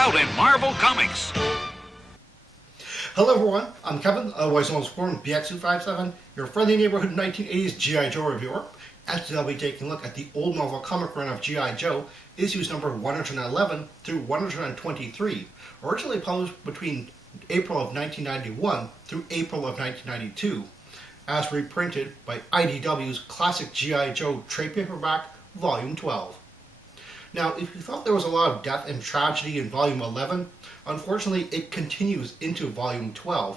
out in Marvel Comics. Hello everyone, I'm Kevin, otherwise known as BX257, your friendly neighborhood 1980s G.I. Joe reviewer, and today I'll be taking a look at the old Marvel comic run of G.I. Joe, issues number 111 through 123, originally published between April of 1991 through April of 1992, as reprinted by IDW's classic G.I. Joe trade paperback, Volume 12. Now, if you thought there was a lot of death and tragedy in Volume 11, unfortunately it continues into Volume 12,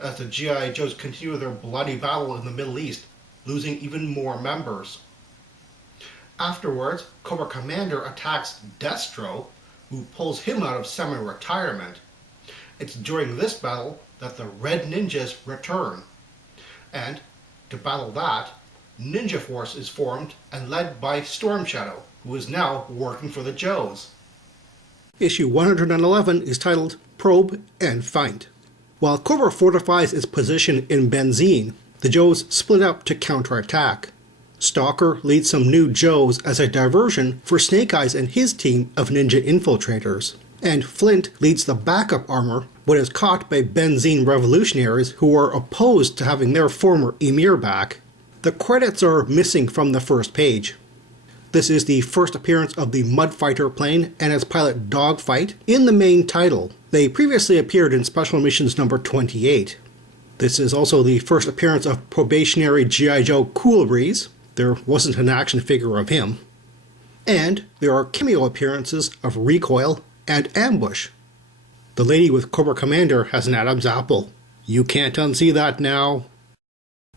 as the G.I. Joes continue their bloody battle in the Middle East, losing even more members. Afterwards, Cobra Commander attacks Destro, who pulls him out of semi-retirement. It's during this battle that the Red Ninjas return. And, to battle that, Ninja Force is formed and led by Storm Shadow, who is now working for the Joes. Issue 111 is titled Troube and Feint. While Cobra fortifies its position in Benzine, the Joes split up to counterattack. Stalker leads some new Joes as a diversion for Snake Eyes and his team of ninja infiltrators, and Flint leads the backup armor but is caught by Benzine revolutionaries who are opposed to having their former Emir back. The credits are missing from the first page. This is the first appearance of the Mudfighter plane and its pilot Dogfight in the main title. They previously appeared in Special Missions number 28. This is also the first appearance of probationary G.I. Joe Cool Breeze. There wasn't an action figure of him. And there are cameo appearances of Recoil and Ambush. The lady with Cobra Commander has an Adam's apple. You can't unsee that now.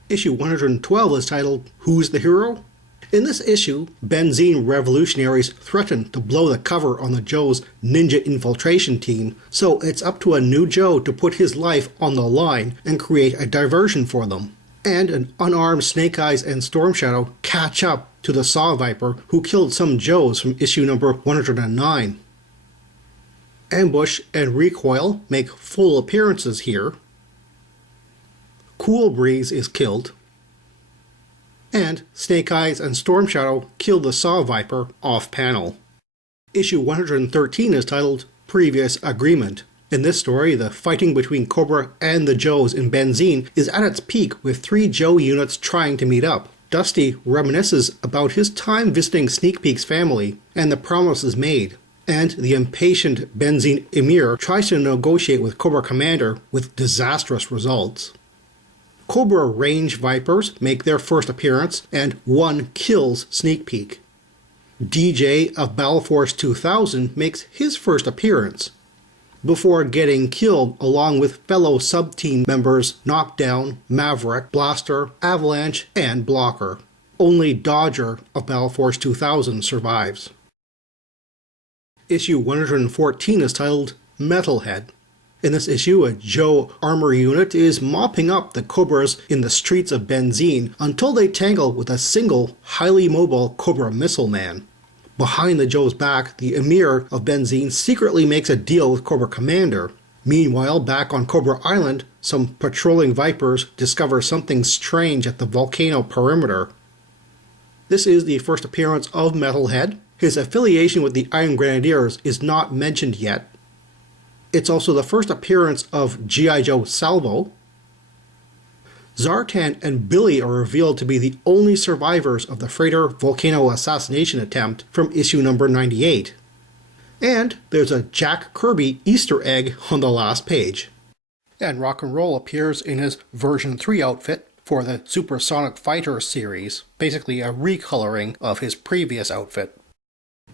Issue 112 is titled Who's the Hero? In this issue, Benzine revolutionaries threaten to blow the cover on the Joe's ninja infiltration team, so it's up to a new Joe to put his life on the line and create a diversion for them. And an unarmed Snake Eyes and Storm Shadow catch up to the Saw Viper who killed some Joes from issue number 109. Ambush and Recoil make full appearances here. Cool Breeze is killed. And Snake Eyes and Storm Shadow kill the Saw Viper off-panel. Issue 113 is titled Previous Agreement. In this story, the fighting between Cobra and the Joes in Benzine is at its peak with 3 Joe units trying to meet up. Dusty reminisces about his time visiting Sneak Peek's family and the promises made. And the impatient Benzine Emir tries to negotiate with Cobra Commander with disastrous results. Cobra Range Vipers make their first appearance, and one kills Sneak Peek. DJ of Battle Force 2000 makes his first appearance, before getting killed along with fellow sub-team members Knockdown, Maverick, Blaster, Avalanche, and Blocker. Only Dodger of Battle Force 2000 survives. Issue 114 is titled Metalhead. In this issue, a Joe armor unit is mopping up the Cobras in the streets of Benzine until they tangle with a single, highly mobile Cobra Missile Man. Behind the Joe's back, the Emir of Benzine secretly makes a deal with Cobra Commander. Meanwhile, back on Cobra Island, some patrolling Vipers discover something strange at the volcano perimeter. This is the first appearance of Metalhead. His affiliation with the Iron Grenadiers is not mentioned yet. It's also the first appearance of G.I. Joe Salvo. Zartan and Billy are revealed to be the only survivors of the freighter volcano assassination attempt from issue number 98. And there's a Jack Kirby Easter egg on the last page. And Rock and Roll appears in his version 3 outfit for the Supersonic Fighter series, basically a recoloring of his previous outfit.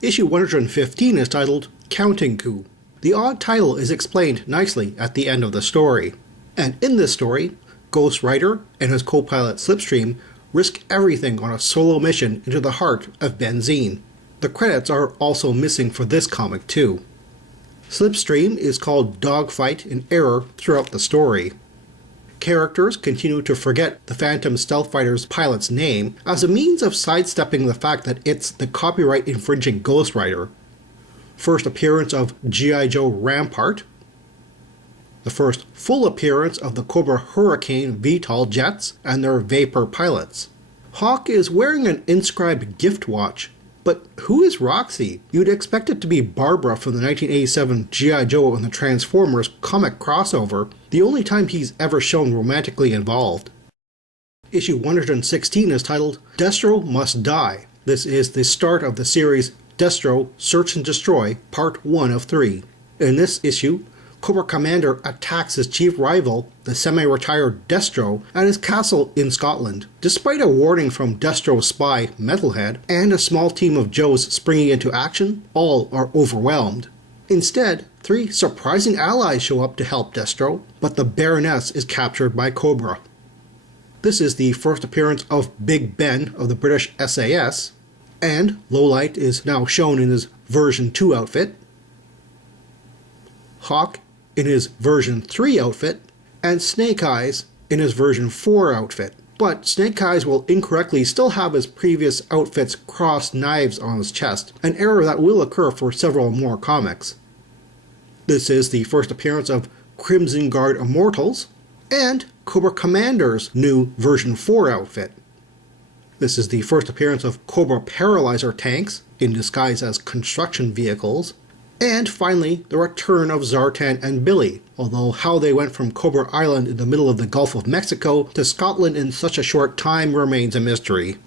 Issue 115 is titled Counting Coup. The odd title is explained nicely at the end of the story. And in this story, Ghost Rider and his co-pilot Slipstream risk everything on a solo mission into the heart of Benzine. The credits are also missing for this comic too. Slipstream is called Dogfight in error throughout the story. Characters continue to forget the Phantom Stealth Fighter's pilot's name as a means of sidestepping the fact that it's the copyright-infringing Ghost Rider. First appearance of G.I. Joe Rampart. The first full appearance of the Cobra Hurricane VTOL jets and their Vapor pilots. Hawk is wearing an inscribed gift watch, But who is Roxy? You'd expect it to be Barbara from the 1987 G.I. Joe and the Transformers comic crossover, the only time he's ever shown romantically involved. Issue 116 is titled Destro Must Die. This is the start of the series Destro Search and Destroy Part 1 of 3. In this issue, Cobra Commander attacks his chief rival, the semi-retired Destro, at his castle in Scotland. Despite a warning from Destro's spy, Metalhead, and a small team of Joes springing into action, all are overwhelmed. Instead, 3 surprising allies show up to help Destro, but the Baroness is captured by Cobra. This is the first appearance of Big Ben of the British SAS, and Lowlight is now shown in his version 2 outfit, Hawk in his version 3 outfit, and Snake Eyes in his version 4 outfit. But Snake Eyes will incorrectly still have his previous outfit's crossed knives on his chest, an error that will occur for several more comics. This is the first appearance of Crimson Guard Immortals, and Cobra Commander's new version 4 outfit. This is the first appearance of Cobra Paralyzer tanks, in disguise as construction vehicles, and finally, the return of Zartan and Billy, although how they went from Cobra Island in the middle of the Gulf of Mexico to Scotland in such a short time remains a mystery.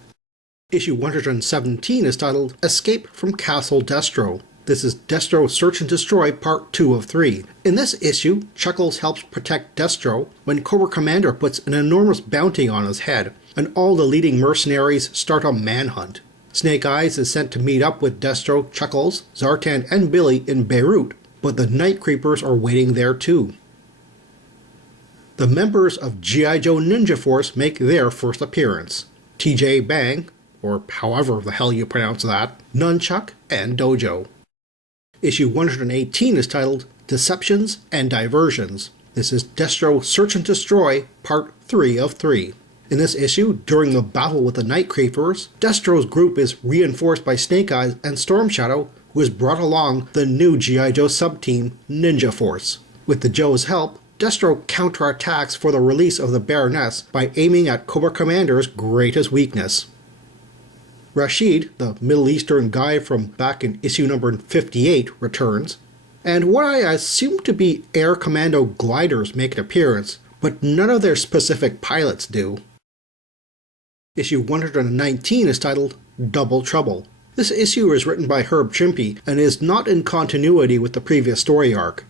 Issue 117 is titled Escape from Castle Destro. This is Destro Search and Destroy Part 2 of 3. In this issue, Chuckles helps protect Destro when Cobra Commander puts an enormous bounty on his head, and all the leading mercenaries start a manhunt. Snake Eyes is sent to meet up with Destro, Chuckles, Zartan, and Billy in Beirut, but the Night Creepers are waiting there too. The members of G.I. Joe Ninja Force make their first appearance. T.J. Bang, or however the hell you pronounce that, Nunchuck, and Dojo. Issue 118 is titled Deceptions and Diversions. This is Destro Search and Destroy Part 3 of 3. In this issue, during the battle with the Night Creepers, Destro's group is reinforced by Snake Eyes and Storm Shadow, who has brought along the new G.I. Joe sub-team, Ninja Force. With the Joe's help, Destro counterattacks for the release of the Baroness by aiming at Cobra Commander's greatest weakness. Rashid, the Middle Eastern guy from back in issue number 58, returns, and what I assume to be Air Commando gliders make an appearance, but none of their specific pilots do. Issue 119 is titled Double Trouble. This issue is written by Herb Trimpe and is not in continuity with the previous story arc.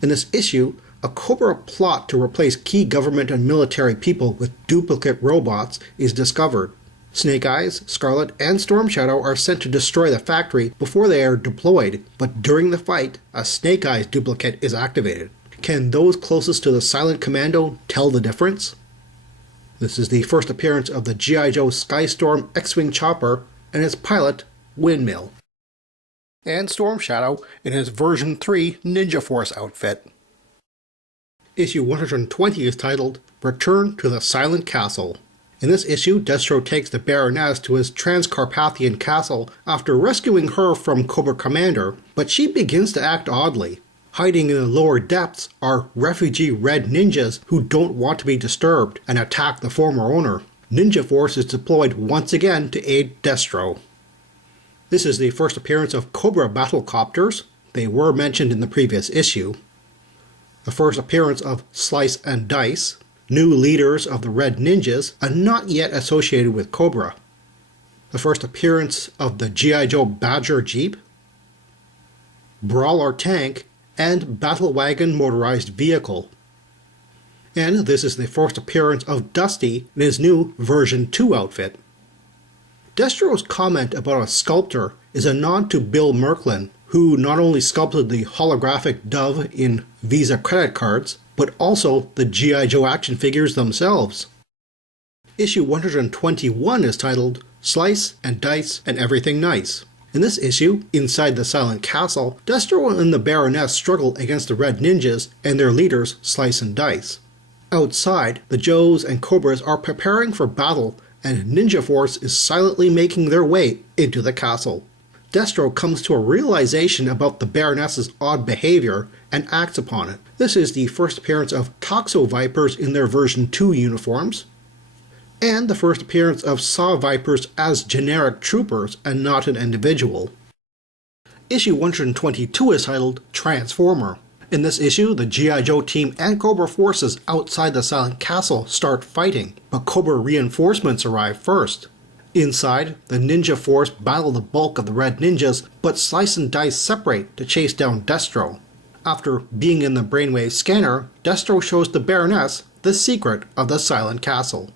In this issue, a Cobra plot to replace key government and military people with duplicate robots is discovered. Snake Eyes, Scarlet, and Storm Shadow are sent to destroy the factory before they are deployed, but during the fight, a Snake Eyes duplicate is activated. Can those closest to the Silent Commando tell the difference? This is the first appearance of the G.I. Joe Skystorm X-Wing Chopper and its pilot, Windmill. And Storm Shadow in his version 3 Ninja Force outfit. Issue 120 is titled Return to the Silent Castle. In this issue, Destro takes the Baroness to his Transcarpathian castle after rescuing her from Cobra Commander, but she begins to act oddly. Hiding in the lower depths are refugee red ninjas who don't want to be disturbed and attack the former owner. Ninja Force is deployed once again to aid Destro. This is the first appearance of Cobra Battlecopters. They were mentioned in the previous issue. The first appearance of Slice and Dice, new leaders of the Red Ninjas and not yet associated with Cobra. The first appearance of the G.I. Joe Badger Jeep, Brawler Tank, and Battle Wagon Motorized Vehicle. And this is the first appearance of Dusty in his new version 2 outfit. Destro's comment about a sculptor is a nod to Bill Merklin, who not only sculpted the holographic Dove in Visa credit cards, but also the G.I. Joe action figures themselves. Issue 121 is titled Slice and Dice and Everything Nice. In this issue, inside the Silent Castle, Destro and the Baroness struggle against the Red Ninjas and their leaders Slice and Dice. Outside, the Joes and Cobras are preparing for battle, and Ninja Force is silently making their way into the castle. Destro comes to a realization about the Baroness's odd behavior and acts upon it. This is the first appearance of Toxo Vipers in their version 2 uniforms. and the first appearance of Saw Vipers as generic troopers and not an individual. Issue 122 is titled Transformer. In this issue, the G.I. Joe team and Cobra forces outside the Silent Castle start fighting, but Cobra reinforcements arrive first. Inside, the Ninja Force battle the bulk of the Red Ninjas, but Slice and Dice separate to chase down Destro. After being in the brainwave scanner, Destro shows the Baroness the secret of the Silent Castle.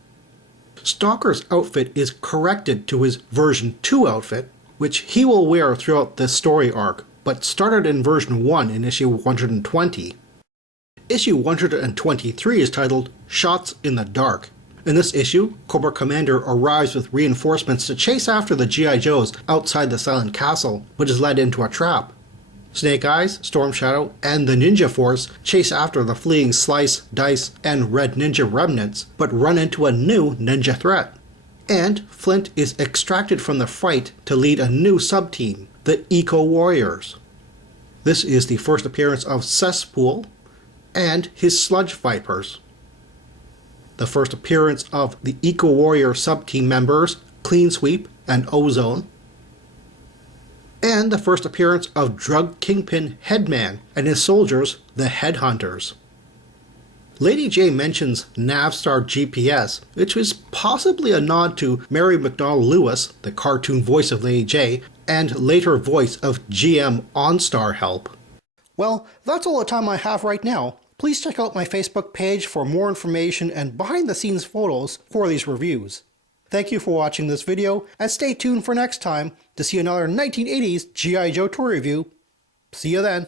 Stalker's outfit is corrected to his version 2 outfit, which he will wear throughout this story arc, but started in version 1 in issue 120. Issue 123 is titled Shots in the Dark. In this issue, Cobra Commander arrives with reinforcements to chase after the G.I. Joes outside the Silent Castle, which is led into a trap. Snake Eyes, Storm Shadow, and the Ninja Force chase after the fleeing Slice, Dice, and Red Ninja remnants, but run into a new ninja threat. And Flint is extracted from the fight to lead a new sub-team, the Eco Warriors. This is the first appearance of Cesspool and his Sludge Vipers. The first appearance of the Eco Warrior sub-team members, Clean Sweep and Ozone. And the first appearance of Drug Kingpin Headman and his soldiers, the Headhunters. Lady J mentions Navstar GPS, which is possibly a nod to Mary McDonnell Lewis, the cartoon voice of Lady J, and later voice of GM OnStar Help. Well, that's all the time I have right now. Please check out my Facebook page for more information and behind-the-scenes photos for these reviews. Thank you for watching this video, and stay tuned for next time to see another 1980s G.I. Joe toy review. See you then.